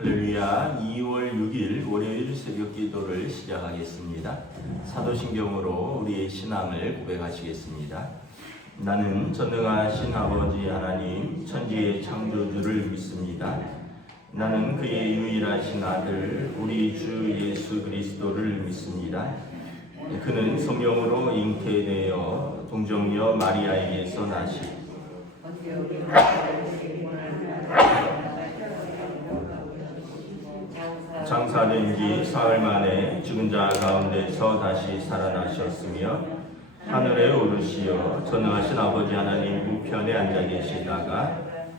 할렐루야. 2월 6일 월요일 새벽 기도를 시작하겠습니다. 사도신경으로 우리의 신앙을 고백하시겠습니다. 나는 전능하신 아버지 하나님 천지의 창조주를 믿습니다. 나는 그의 유일하신 아들 우리 주 예수 그리스도를 믿습니다. 그는 성령으로 잉태되어 동정녀 마리아에게서 나시고 장사된 지 사흘 만에 죽은 자 가운데서 다시 살아나셨으며 하늘에 오르시어 전능하신 아버지 하나님 우편에 앉아 계시다가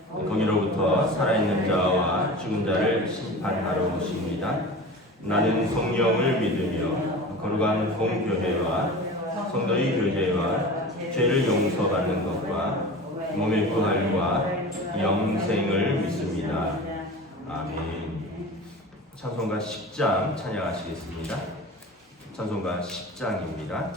거기로부터 살아있는 자와 죽은 자를 심판하러 오십니다. 나는 성령을 믿으며 거룩한 공교회와 성도의 교제와 죄를 용서받는 것과 몸의 부활과 영생을 믿습니다. 아멘. 찬송가 10장 찬양하시겠습니다. 찬송가 10장입니다.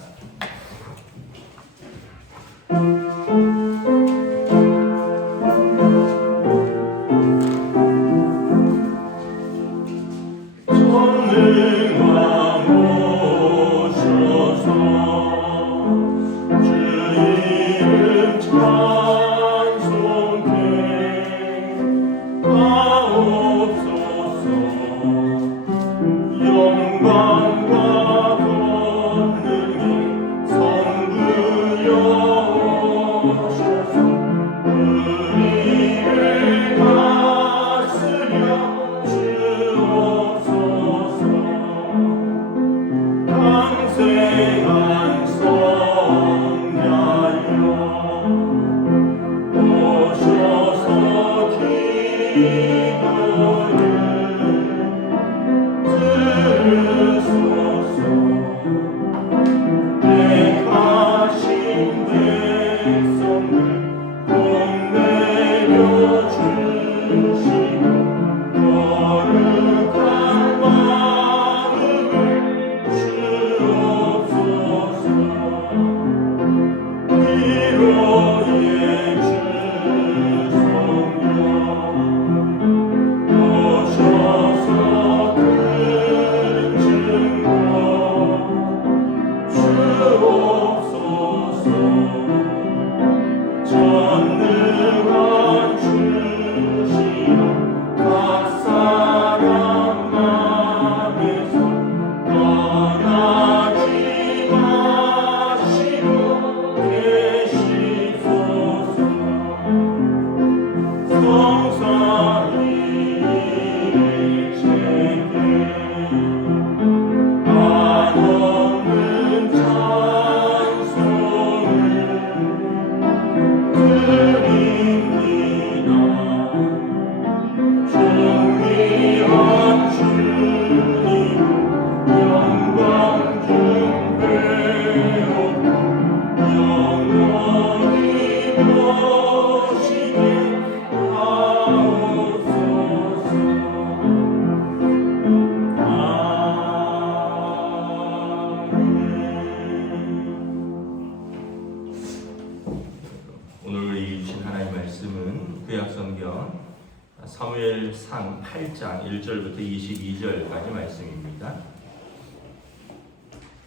사무엘상 8장 1절부터 22절까지 말씀입니다.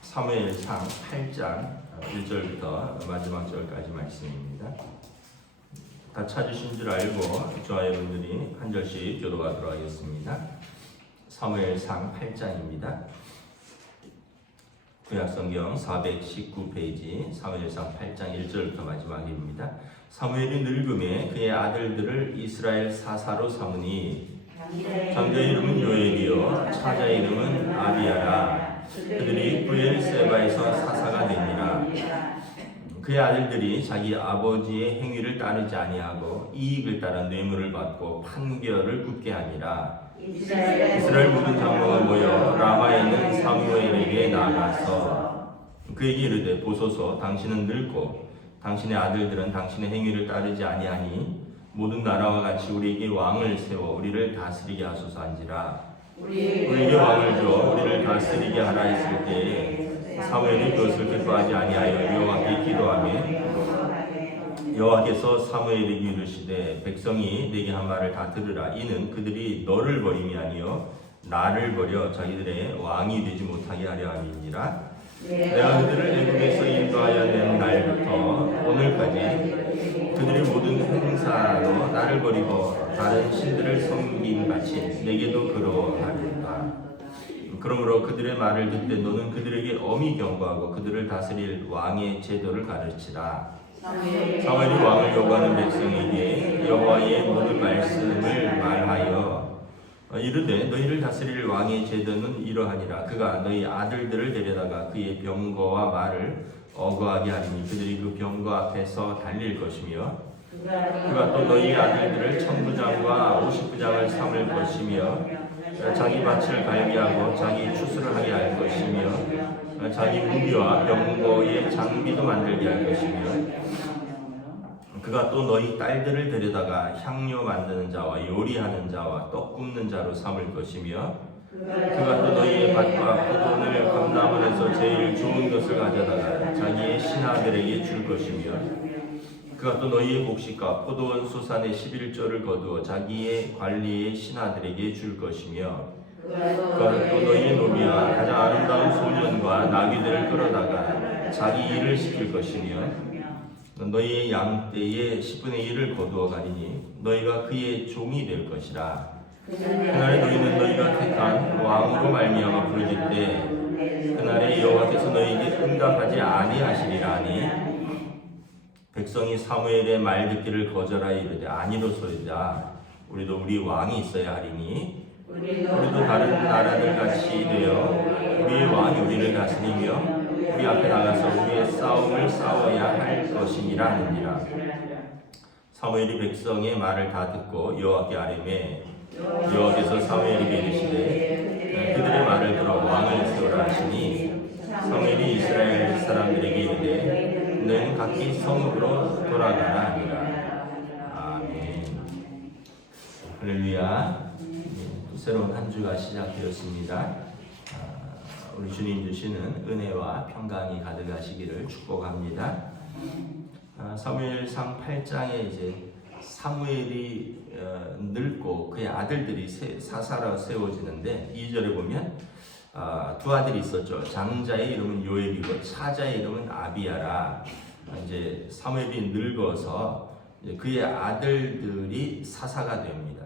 사무엘상 8장 1절부터 마지막 절까지 말씀입니다. 다 찾으신 줄 알고 저와 여러분들이 한 절씩 교도하도록 하겠습니다. 사무엘상 8장입니다. 구약성경 419페이지 사무엘상 8장 1절부터 마지막입니다. 사무엘이 늙음에 그의 아들들을 이스라엘 사사로 삼으니 장자의 이름은 요엘이요 차자의 이름은 아비야라. 그들이 브엘세바에서 사사가 되니라. 그의 아들들이 자기 아버지의 행위를 따르지 아니하고 이익을 따라 뇌물을 받고 판결을 굽게 하니라. 이스라엘 모든 장로가 모여 라마에 있는 사무엘에게 나아가서 그에게 이르되 보소서 당신은 늙고 당신의 아들들은 당신의 행위를 따르지 아니하니 모든 나라와 같이 우리에게 왕을 세워 우리를 다스리게 하소서 한지라. 우리에게 왕을 줘 우리를 다스리게 하라 했을 때에 사무엘이 그것을 기뻐하지 아니하여 여호와께 기도하며 여호와께서 사무엘에게 이르시되 백성이 내게 한 말을 다 들으라. 이는 그들이 너를 버림이 아니요 나를 버려 자기들의 왕이 되지 못하게 하려 함이니라. 내가 그들을 애굽에서 인도하여 낸 날부터 오늘까지 그들의 모든 행사로 나를 버리고 다른 신들을 섬긴 같이 내게도 그러하리라. 그러므로 그들의 말을 듣되 너는 그들에게 엄히 경고하고 그들을 다스릴 왕의 제도를 가르치라. 사무엘이 왕을 요구하는 백성에게 여호와의 모든 말씀을 말하여 이르되 너희를 다스릴 왕의 제도는 이러하니라. 그가 너희 아들들을 데려다가 그의 병거와 말을 어거하게 하리니 그들이 그 병거 앞에서 달릴 것이며 그가 또 너희 아들들을 천부장과 50부장을 삼을 것이며 자기 밭을 갈게 하고 자기 추수를 하게 할 것이며 자기 무기와 병거의 장비도 만들게 할 것이며 그가 또 너희 딸들을 데려다가 향료 만드는 자와 요리하는 자와 떡 굽는 자로 삼을 것이며 그가 또 너희의 밭과 포도원을 감나무에서 제일 좋은 것을 가져다가 자기의 신하들에게 줄 것이며 그가 또 너희의 곡식과 포도원 수산의 11조를 거두어 자기의 관리의 신하들에게 줄 것이며 그가 또 너희의 노비와 가장 아름다운 소년과 나귀들을 끌어다가 자기 일을 시킬 것이며 너희의 양떼의 10분의 1을 거두어 가리니 너희가 그의 종이 될 것이라. 그날에 너희는 너희가 택한 왕으로 말미암아 부르짖 때 그날에 여호와께서 너희에게 응답하지 아니하시리라 하니 백성이 사무엘의 말 듣기를 거절하여 이르되 아니로소이다. 우리도 우리 왕이 있어야 하리니 우리도 다른 나라들 같이 되어 우리의 왕이 우리를 다스리며 우리 앞에 나가서 우리의 싸움을 싸워야 할 것이니라 하느니라. 사무엘이 백성의 말을 다 듣고 여호와께 아뢰매 여호와께서 사무엘에게 이르시되 그들의 말을 들어 왕을 세우라 하시니 사무엘이 이스라엘 사람들에게 이르되 너희는 각기 성읍으로 돌아가라 하니라. 아멘. 할렐루야. 새로운 한 주가 시작되었습니다. 우리 주님 주시는 은혜와 평강이 가득하시기를 축복합니다. 사무엘상 8장에 이제 사무엘이 늙고 그의 아들들이 사사로 세워지는데 2절에 보면 두 아들이 있었죠. 장자의 이름은 요엘이고 차자의 이름은 아비야라. 이제 사무엘이 늙어서 그의 아들들이 사사가 됩니다.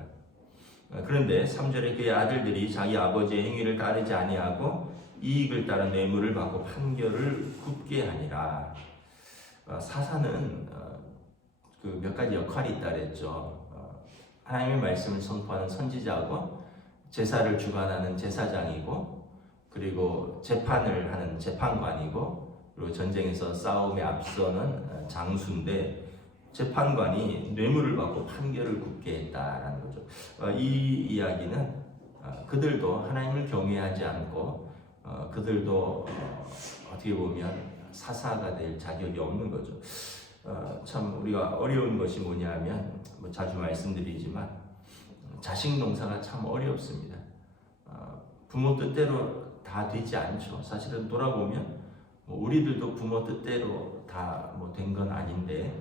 그런데 3절에 그의 아들들이 자기 아버지의 행위를 따르지 아니하고 이익을 따라 뇌물을 받고 판결을 굽게 하니라. 사사는 그 몇 가지 역할이 있다 그랬죠. 하나님의 말씀을 선포하는 선지자고 제사를 주관하는 제사장이고 그리고 재판을 하는 재판관이고 그리고 전쟁에서 싸움에 앞서는 장수인데 재판관이 뇌물을 받고 판결을 굽게 했다라는 거죠. 이 이야기는 그들도 하나님을 경외하지 않고 그들도 어떻게 보면 사사가 될 자격이 없는 거죠. 참 우리가 어려운 것이 뭐냐면 자주 말씀드리지만 자식 농사가 참 어렵습니다. 부모 뜻대로 다 되지 않죠. 사실은 돌아보면 우리들도 부모 뜻대로 다 된 건 아닌데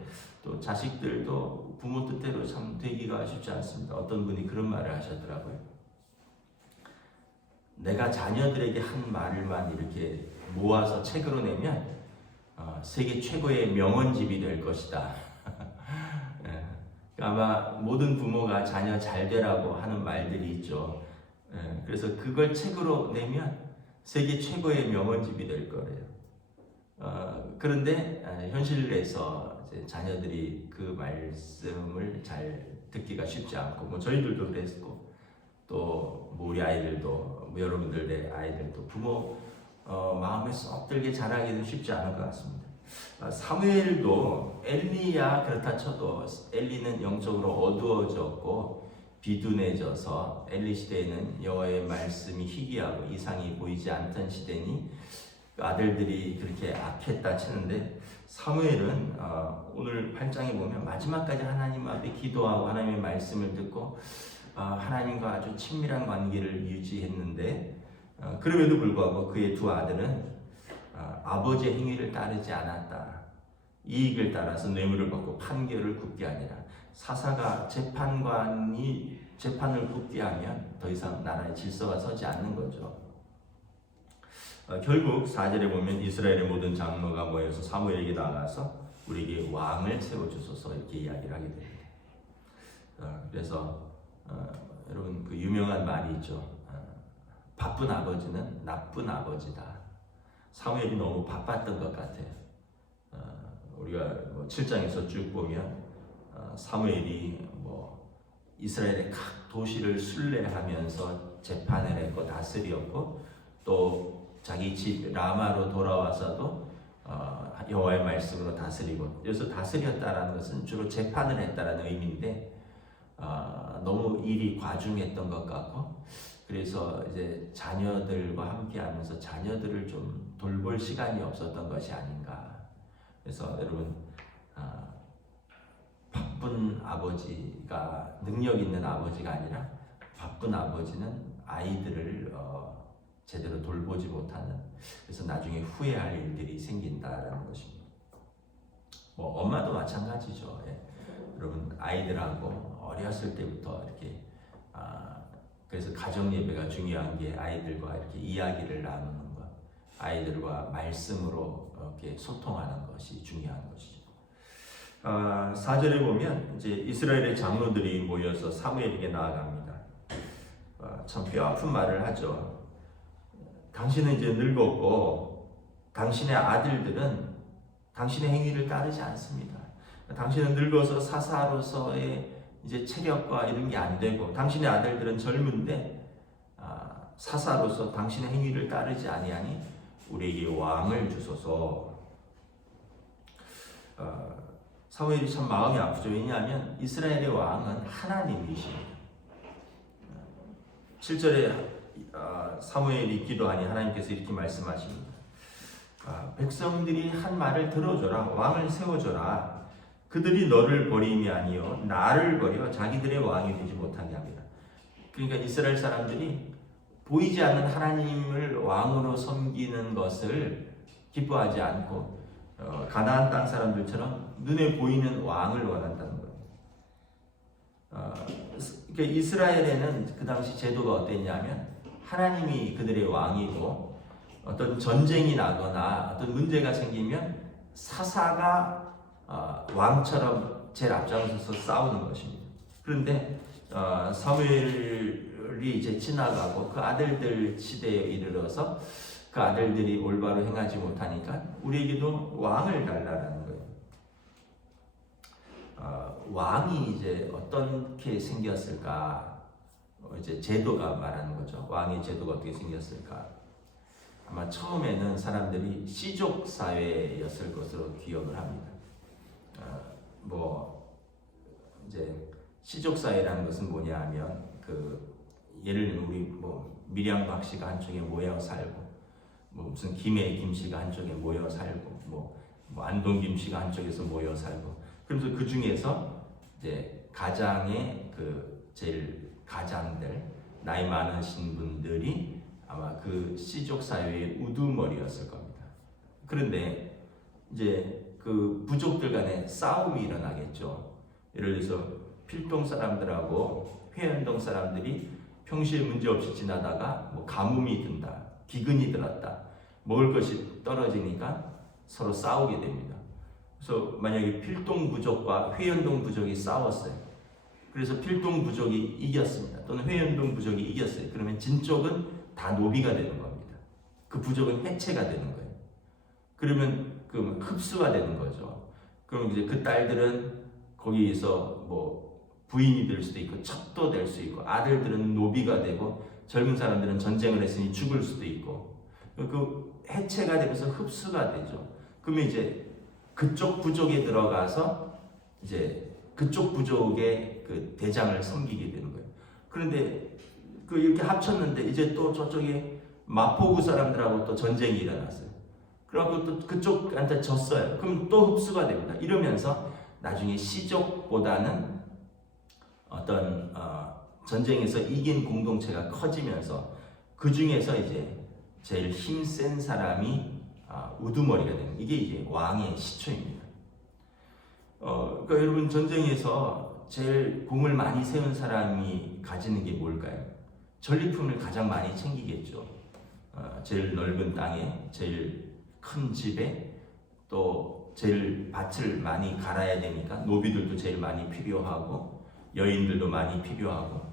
또 자식들도 부모 뜻대로 참 되기가 쉽지 않습니다. 어떤 분이 그런 말을 하셨더라고요. 내가 자녀들에게 한 말을만 이렇게 모아서 책으로 내면 세계 최고의 명언집이 될 것이다. 아마 모든 부모가 자녀 잘 되라고 하는 말들이 있죠. 그래서 그걸 책으로 내면 세계 최고의 명언집이 될 거래요. 그런데 현실에서 이제 자녀들이 그 말씀을 잘 듣기가 쉽지 않고 저희들도 그랬고 또 우리 아이들도 여러분들의 아이들도 부모 마음에 쏙 들게 자라기는 쉽지 않을 것 같습니다. 사무엘도 엘리야 그렇다 쳐도 엘리는 영적으로 어두워졌고 비둔해져서 엘리 시대에는 여호와의 말씀이 희귀하고 이상이 보이지 않던 시대니 아들들이 그렇게 악했다 치는데 사무엘은 오늘 8장에 보면 마지막까지 하나님 앞에 기도하고 하나님의 말씀을 듣고 하나님과 아주 친밀한 관계를 유지했는데 그럼에도 불구하고 그의 두 아들은 아버지의 행위를 따르지 않았다. 이익을 따라서 뇌물을 받고 판결을 굽게 아니라 사사가 재판을 굽게 하면 더 이상 나라의 질서가 서지 않는 거죠. 결국 4절에 보면 이스라엘의 모든 장로가 모여서 사무엘에게 나가서 우리에게 왕을 세워주소서 이렇게 이야기를 하게 됩니다. 그래서 여러분 그 유명한 말이 있죠. 바쁜 아버지는 나쁜 아버지다. 사무엘이 너무 바빴던 것 같아요. 우리가 7장에서 쭉 보면 사무엘이 이스라엘의 각 도시를 순례하면서 재판을 했고 다스렸고 또 자기 집 라마로 돌아와서도 여호와의 말씀으로 다스리고, 여기서 다스렸다라는 것은 주로 재판을 했다라는 의미인데 너무 일이 과중했던 것 같고, 그래서 이제 자녀들과 함께하면서 자녀들을 좀 돌볼 시간이 없었던 것이 아닌가. 그래서 여러분 바쁜 아버지가 능력 있는 아버지가 아니라 바쁜 아버지는 아이들을 제대로 돌보지 못하는, 그래서 나중에 후회할 일들이 생긴다라는 것입니다. 엄마도 마찬가지죠. 여러분 아이들하고 어렸을 때부터 이렇게 그래서 가정 예배가 중요한 게 아이들과 이렇게 이야기를 나누는 것, 아이들과 말씀으로 이렇게 소통하는 것이 중요한 것이죠. 4절에 보면 이제 이스라엘의 장로들이 모여서 사무엘에게 나아갑니다. 참 뼈아픈 말을 하죠. 당신은 이제 늙었고 당신의 아들들은 당신의 행위를 따르지 않습니다. 당신은 늙어서 사사로서의 이제 체력과 이런 게 안 되고, 당신의 아들들은 젊은데 사사로서 당신의 행위를 따르지 아니하니 우리에게 왕을 주소서. 사무엘이 참 마음이 아프죠. 왜냐하면 이스라엘의 왕은 하나님이십니다. 7절에 사무엘이 기도하니 하나님께서 이렇게 말씀하십니다. 백성들이 한 말을 들어줘라. 왕을 세워줘라. 그들이 너를 버림이 아니요 나를 버려 자기들의 왕이 되지 못하게 합니다. 그러니까 이스라엘 사람들이 보이지 않는 하나님을 왕으로 섬기는 것을 기뻐하지 않고 가나안 땅 사람들처럼 눈에 보이는 왕을 원한다는 거예요. 그러니까 이스라엘에는 그 당시 제도가 어땠냐면 하나님이 그들의 왕이고, 어떤 전쟁이 나거나 어떤 문제가 생기면 사사가 왕처럼 제일 앞장서서 싸우는 것입니다. 그런데 사무엘이 이제 지나가고 그 아들들 시대에 이르러서 그 아들들이 올바로 행하지 못하니까 우리에게도 왕을 달라는 거예요. 왕이 이제 어떻게 생겼을까? 이제 제도가 말하는 거죠. 왕의 제도가 어떻게 생겼을까? 아마 처음에는 사람들이 씨족 사회였을 것으로 기억을 합니다. 이제 씨족 사회라는 것은 뭐냐하면 예를 들면 우리 밀양 박 씨가 한쪽에 모여 살고, 무슨 김해 김 씨가 한쪽에 모여 살고, 안동 김 씨가 한쪽에서 모여 살고, 그래서 그 중에서 이제 가장의 제일 가장들, 나이 많으신 분들이 아마 그 씨족 사회의 우두머리였을 겁니다. 그런데 이제 그 부족들 간에 싸움이 일어나겠죠. 예를 들어서 필동 사람들하고 회원동 사람들이 평소에 문제없이 지나다가 가뭄이 든다, 기근이 들었다, 먹을 것이 떨어지니까 서로 싸우게 됩니다. 그래서 만약에 필동 부족과 회원동 부족이 싸웠어요. 그래서 필동 부족이 이겼습니다. 또는 회원동 부족이 이겼어요. 그러면 진쪽은 다 노비가 되는 겁니다. 그 부족은 해체가 되는 거예요. 그러면 흡수가 되는 거죠. 그럼 이제 그 딸들은 거기에서 부인이 될 수도 있고 첩도 될 수 있고, 아들들은 노비가 되고, 젊은 사람들은 전쟁을 했으니 죽을 수도 있고, 그 해체가 되면서 흡수가 되죠. 그러면 이제 그쪽 부족에 들어가서 이제 그쪽 부족의 그 대장을 섬기게 되는 거예요. 그런데 이렇게 합쳤는데 이제 또 저쪽에 마포구 사람들하고 또 전쟁이 일어났어요. 그래갖고 또 그쪽한테 졌어요. 그럼 또 흡수가 됩니다. 이러면서 나중에 씨족보다는 어떤 전쟁에서 이긴 공동체가 커지면서 그 중에서 이제 제일 힘센 사람이 우두머리가 되는, 이게 이제 왕의 시초입니다. 그러니까 여러분 전쟁에서 제일 공을 많이 세운 사람이 가지는 게 뭘까요? 전리품을 가장 많이 챙기겠죠. 제일 넓은 땅에, 제일 큰 집에, 또 제일 밭을 많이 갈아야 되니까 노비들도 제일 많이 필요하고 여인들도 많이 필요하고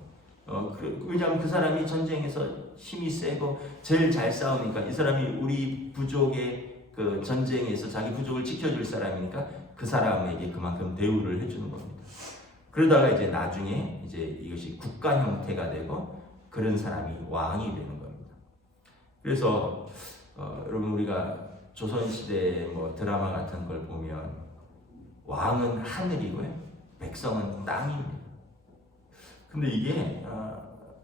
왜냐하면 그 사람이 전쟁에서 힘이 세고 제일 잘 싸우니까 이 사람이 우리 부족의 그 전쟁에서 자기 부족을 지켜줄 사람이니까 그 사람에게 그만큼 대우를 해주는 겁니다. 그러다가 이제 나중에 이제 이것이 국가 형태가 되고 그런 사람이 왕이 되는 겁니다. 그래서 여러분 우리가 조선시대 뭐 드라마 같은 걸 보면 왕은 하늘이고요, 백성은 땅입니다. 근데 이게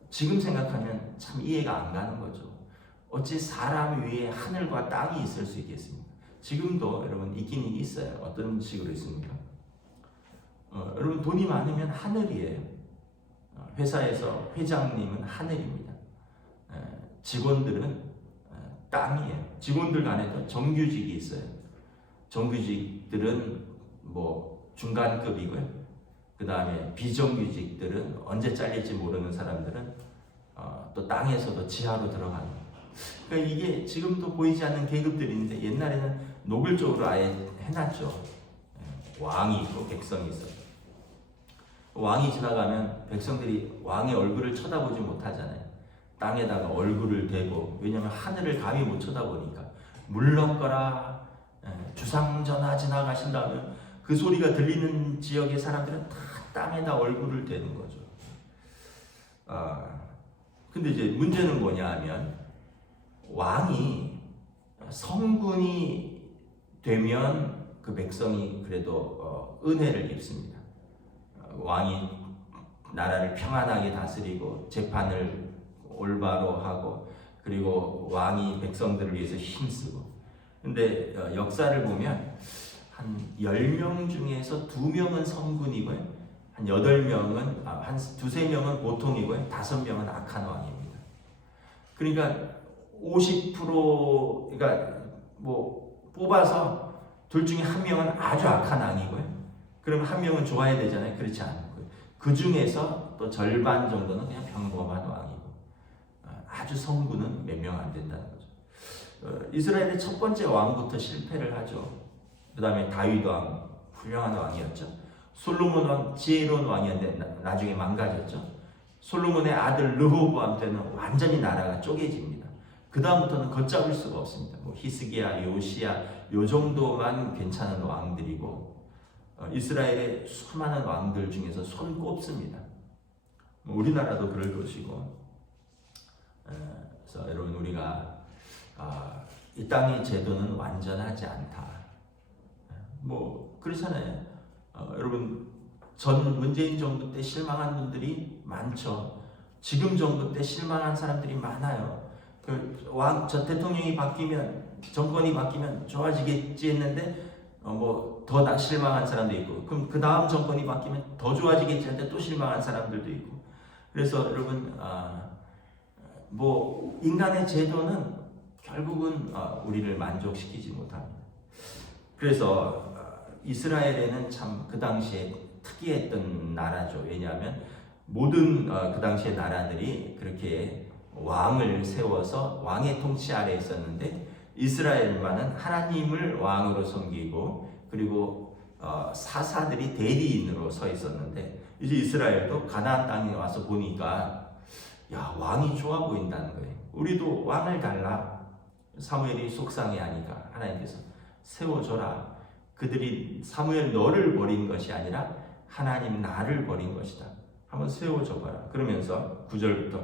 지금 생각하면 참 이해가 안 가는 거죠. 어찌 사람 위에 하늘과 땅이 있을 수 있겠습니까? 지금도 여러분 있긴 있어요. 어떤 식으로 있습니까? 여러분 돈이 많으면 하늘이에요. 회사에서 회장님은 하늘입니다. 직원들은 땅이에요. 직원들 간에도 정규직이 있어요. 정규직들은 뭐 중간급이고요. 그 다음에 비정규직들은 언제 잘릴지 모르는 사람들은 또 땅에서도 지하로 들어가는. 그러니까 이게 지금도 보이지 않는 계급들이 있는데 옛날에는 노골적으로 아예 해놨죠. 왕이 있고 백성이 있어요. 왕이 지나가면 백성들이 왕의 얼굴을 쳐다보지 못하잖아요. 땅에다가 얼굴을 대고, 왜냐하면 하늘을 감히 못 쳐다보니까. 물러거라, 주상전하 지나가신다면 그 소리가 들리는 지역의 사람들은 다 땅에다 얼굴을 대는 거죠. 근데 이제 문제는 뭐냐 하면 왕이 성군이 되면 그 백성이 그래도 은혜를 입습니다. 왕이 나라를 평안하게 다스리고 재판을 올바로 하고 그리고 왕이 백성들을 위해서 힘쓰고. 근데 역사를 보면 한 10명 중에서 2명은 성군이고요, 한 8명은 한 2~3명은 보통이고요, 5명은 악한 왕입니다. 그러니까 50% 그러니까 뭐 뽑아서 둘 중에 한 명은 아주 악한 왕이고요, 그럼 한 명은 좋아야 되잖아요. 그렇지 않고요. 그 중에서 또 절반 정도는 그냥 평범한 왕이고 아주 성군은 몇 명 안 된다는 거죠. 이스라엘의 첫 번째 왕부터 실패를 하죠. 그 다음에 다윗 왕, 훌륭한 왕이었죠. 솔로몬 왕, 지혜로운 왕이었는데 나중에 망가졌죠. 솔로몬의 아들 르호보암 때는 완전히 나라가 쪼개집니다. 그 다음부터는 걷잡을 수가 없습니다. 뭐 히스기야, 요시야 요 정도만 괜찮은 왕들이고 이스라엘의 수많은 왕들 중에서 손꼽습니다. 우리나라도 그럴 것이고. 그래서 여러분 우리가 이 땅의 제도는 완전하지 않다. 뭐 그렇잖아요. 여러분 전 문재인 정부 때 실망한 분들이 많죠. 지금 정부 때 실망한 사람들이 많아요. 저 대통령이 바뀌면, 정권이 바뀌면 좋아지겠지 했는데 뭐 더 실망한 사람도 있고, 그럼 그 다음 정권이 바뀌면 더 좋아지겠지 했는데 또 실망한 사람들도 있고. 그래서 여러분 뭐 인간의 제도는 결국은 우리를 만족시키지 못합니다. 그래서 이스라엘에는 참 그 당시에 특이했던 나라죠. 왜냐하면 모든 그 당시의 나라들이 그렇게 왕을 세워서 왕의 통치 아래에 있었는데 이스라엘만은 하나님을 왕으로 섬기고 그리고 사사들이 대리인으로 서 있었는데 이제 이스라엘도 가나안 땅에 와서 보니까 야, 왕이 좋아 보인다는 거예요. 우리도 왕을 달라. 사무엘이 속상해하니까 하나님께서 세워줘라. 그들이 사무엘 너를 버린 것이 아니라 하나님 나를 버린 것이다. 한번 세워줘봐라. 그러면서 9절부터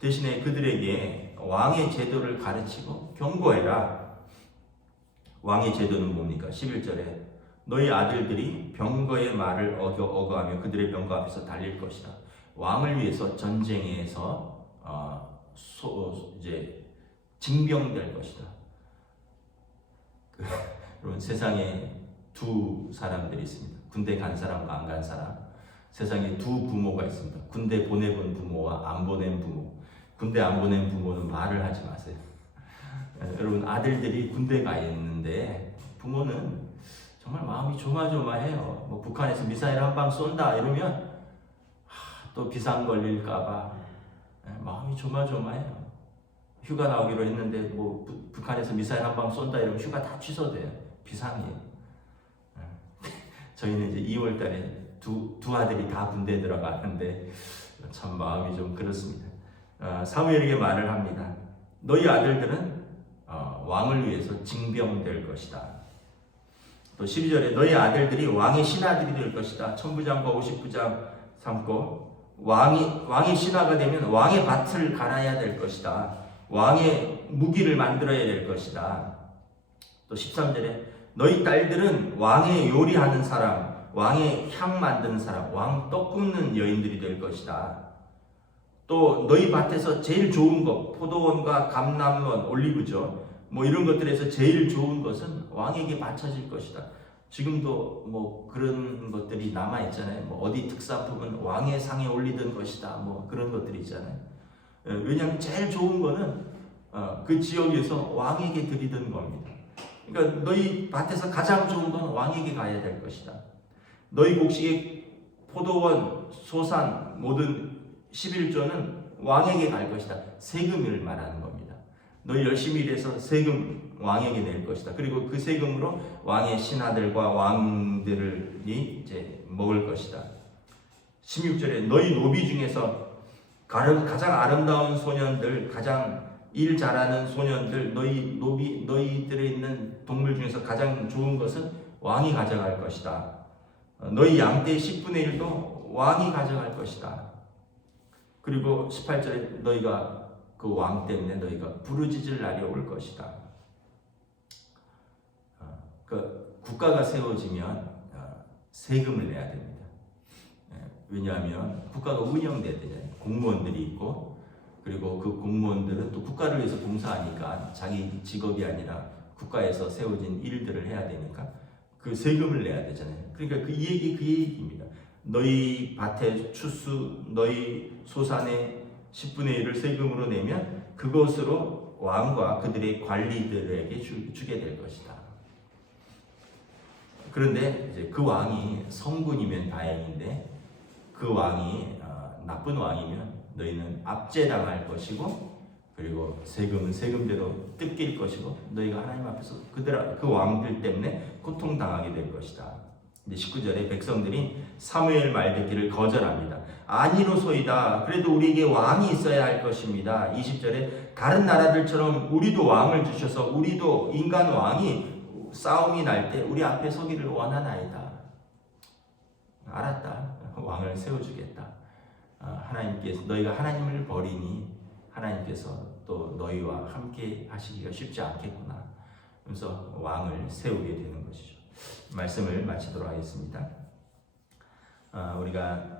대신에 그들에게 왕의 제도를 가르치고 경고해라. 왕의 제도는 뭡니까? 11절에 너희 아들들이 병거의 말을 어거하며 그들의 병거 앞에서 달릴 것이다. 왕을 위해서 전쟁에서 이제 징병될 것이다. 여러분 세상에 두 사람들이 있습니다. 군대 간 사람과 안 간 사람. 세상에 두 부모가 있습니다. 군대 보내본 부모와 안 보낸 부모. 군대 안 보낸 부모는 말을 하지 마세요. 여러분 아들들이 군대 가 있는데 부모는 정말 마음이 조마조마해요. 뭐 북한에서 미사일 한 방 쏜다 이러면 또 비상 걸릴까봐 마음이 조마조마해요. 휴가 나오기로 했는데 뭐 북한에서 미사일 한 방 쏜다 이러면 휴가 다 취소돼요. 비상이에요. 저희는 이제 2월달에 두 아들이 다 군대에 들어가는데 참 마음이 좀 그렇습니다. 사무엘에게 말을 합니다. 너희 아들들은 왕을 위해서 징병될 것이다. 또 12절에 너희 아들들이 왕의 신하들이 될 것이다. 천부장과 50부장 삼고 왕이 신하가 되면 왕의 밭을 갈아야 될 것이다. 왕의 무기를 만들어야 될 것이다. 또 13절에 너희 딸들은 왕의 요리하는 사람, 왕의 향 만드는 사람, 왕 떡 굽는 여인들이 될 것이다. 또 너희 밭에서 제일 좋은 것, 포도원과 감람원, 올리브죠. 뭐 이런 것들에서 제일 좋은 것은 왕에게 바쳐질 것이다. 지금도 뭐 그런 것들이 남아 있잖아요. 뭐 어디 특산품은 왕의 상에 올리던 것이다. 뭐 그런 것들이 있잖아요. 왜냐하면 제일 좋은 거는 그 지역에서 왕에게 드리던 겁니다. 그러니까 너희 밭에서 가장 좋은 건 왕에게 가야 될 것이다. 너희 곡식의 포도원, 소산, 모든 11조는 왕에게 갈 것이다. 세금을 말하는 겁니다. 너희 열심히 일해서 세금 왕에게 낼 것이다. 그리고 그 세금으로 왕의 신하들과 왕들이 이제 먹을 것이다. 16절에 너희 노비 중에서 가장 아름다운 소년들, 가장 일 잘하는 소년들, 너희들에 있는 동물 중에서 가장 좋은 것은 왕이 가져갈 것이다. 너희 양떼의 10분의 1도 왕이 가져갈 것이다. 그리고 18절에 너희가 그 왕 때문에 너희가 부르짖을 날이 올 것이다. 그 국가가 세워지면 세금을 내야 됩니다. 왜냐하면 국가가 운영돼야 되잖아요. 공무원들이 있고 그리고 그 공무원들은 또 국가를 위해서 봉사하니까 자기 직업이 아니라 국가에서 세워진 일들을 해야 되니까 그 세금을 내야 되잖아요. 그러니까 그 얘기입니다. 너희 밭의 추수, 너희 소산의 10분의 1을 세금으로 내면 그것으로 왕과 그들의 관리들에게 주게 될 것이다. 그런데 이제 그 왕이 성군이면 다행인데 그 왕이 나쁜 왕이면 너희는 압제당할 것이고 그리고 세금은 세금대로 뜯길 것이고 너희가 하나님 앞에서 그 왕들 때문에 고통당하게 될 것이다. 이제 19절에 백성들이 사무엘 말 듣기를 거절합니다. 아니로소이다. 그래도 우리에게 왕이 있어야 할 것입니다. 20절에 다른 나라들처럼 우리도 왕을 주셔서 우리도 인간 왕이 싸움이 날 때 우리 앞에 서기를 원하나이다. 알았다. 왕을 세워주겠다. 하나님께서 너희가 하나님을 버리니 하나님께서 또 너희와 함께 하시기가 쉽지 않겠구나. 그래서 왕을 세우게 되는 것이죠. 말씀을 마치도록 하겠습니다. 우리가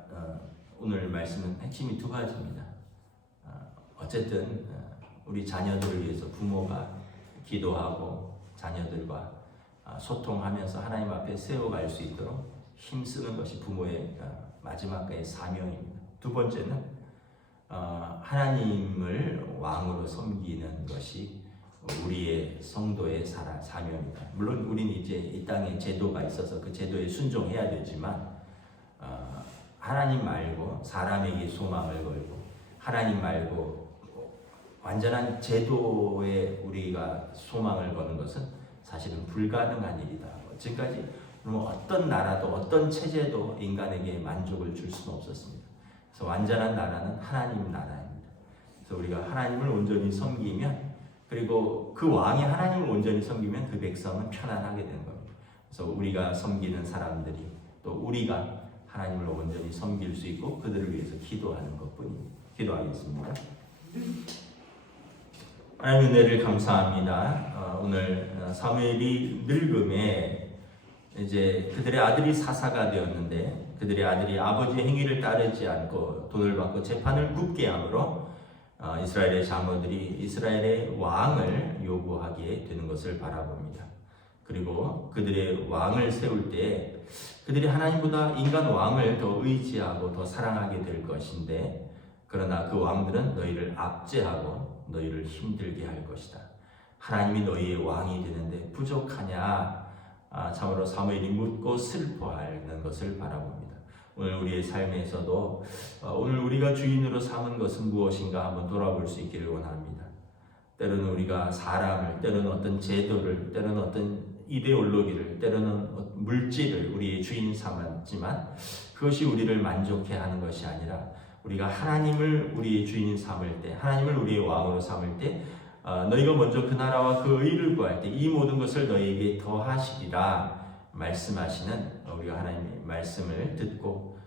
오늘 말씀은 핵심이 두 가지입니다. 어쨌든 우리 자녀들을 위해서 부모가 기도하고 자녀들과 소통하면서 하나님 앞에 세워갈 수 있도록 힘쓰는 것이 부모의 마지막까지 사명입니다. 두 번째는 하나님을 왕으로 섬기는 것이 우리의 성도의 사명입니다. 물론 우리는 이제 이 땅에 제도가 있어서 그 제도에 순종해야 되지만 하나님 말고 사람에게 소망을 걸고 하나님 말고 완전한 제도에 우리가 소망을 거는 것은 사실은 불가능한 일이다. 지금까지 어떤 나라도 어떤 체제도 인간에게 만족을 줄 수는 없었습니다. 그래서 완전한 나라는 하나님 나라입니다. 그래서 우리가 하나님을 온전히 섬기면 그리고 그 왕이 하나님을 온전히 섬기면 그 백성은 편안하게 되는 겁니다. 그래서 우리가 섬기는 사람들이 또 우리가 하나님을 온전히 섬길 수 있고 그들을 위해서 기도하는 것뿐입니다. 기도하겠습니다. 하나님 은혜를 감사합니다. 오늘 사무엘이 늙음에 이제 그들의 아들이 사사가 되었는데 그들의 아들이 아버지의 행위를 따르지 않고 돈을 받고 재판을 굽게 함으로 이스라엘의 장로들이 이스라엘의 왕을 요구하게 되는 것을 바라봅니다. 그리고 그들의 왕을 세울 때 그들이 하나님보다 인간 왕을 더 의지하고 더 사랑하게 될 것인데 그러나 그 왕들은 너희를 압제하고 너희를 힘들게 할 것이다. 하나님이 너희의 왕이 되는데 부족하냐? 참으로 사무엘이 묻고 슬퍼하는 것을 바라봅니다. 오늘 우리의 삶에서도 오늘 우리가 주인으로 삼은 것은 무엇인가 한번 돌아볼 수 있기를 원합니다. 때로는 우리가 사람을, 때로는 어떤 제도를, 때로는 어떤 이데올로기를, 때로는 물질을 우리의 주인 삼았지만 그것이 우리를 만족해 하는 것이 아니라 우리가 하나님을 우리의 주인 삼을 때, 하나님을 우리의 왕으로 삼을 때 너희가 먼저 그 나라와 그 의를 구할 때 이 모든 것을 너희에게 더하시리라 말씀하시는 우리가 하나님의 말씀을 듣고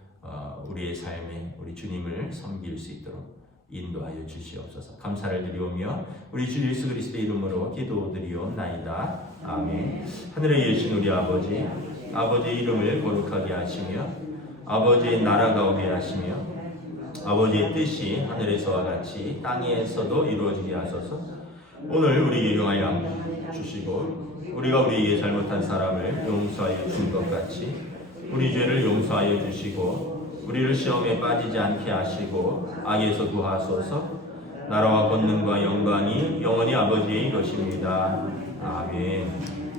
우리의 삶에 우리 주님을 섬길 수 있도록 인도하여 주시옵소서. 감사를 드리오며 우리 주 예수 그리스도의 이름으로 기도드리옵나이다. 아멘. 하늘에 계신 우리 아버지, 아버지의 이름을 거룩하게 하시며 아버지의 나라가 오게 하시며 아버지의 뜻이 하늘에서와 같이 땅에서도 이루어지게 하소서. 오늘 우리에게 용하여 주시고 우리가 우리에게 잘못한 사람을 용서하여 준 것 같이 우리 죄를 용서하여 주시고 우리를 시험에 빠지지 않게 하시고 악에서 구하소서. 나라와 권능과 영광이 영원히 아버지의 것입니다. 아멘.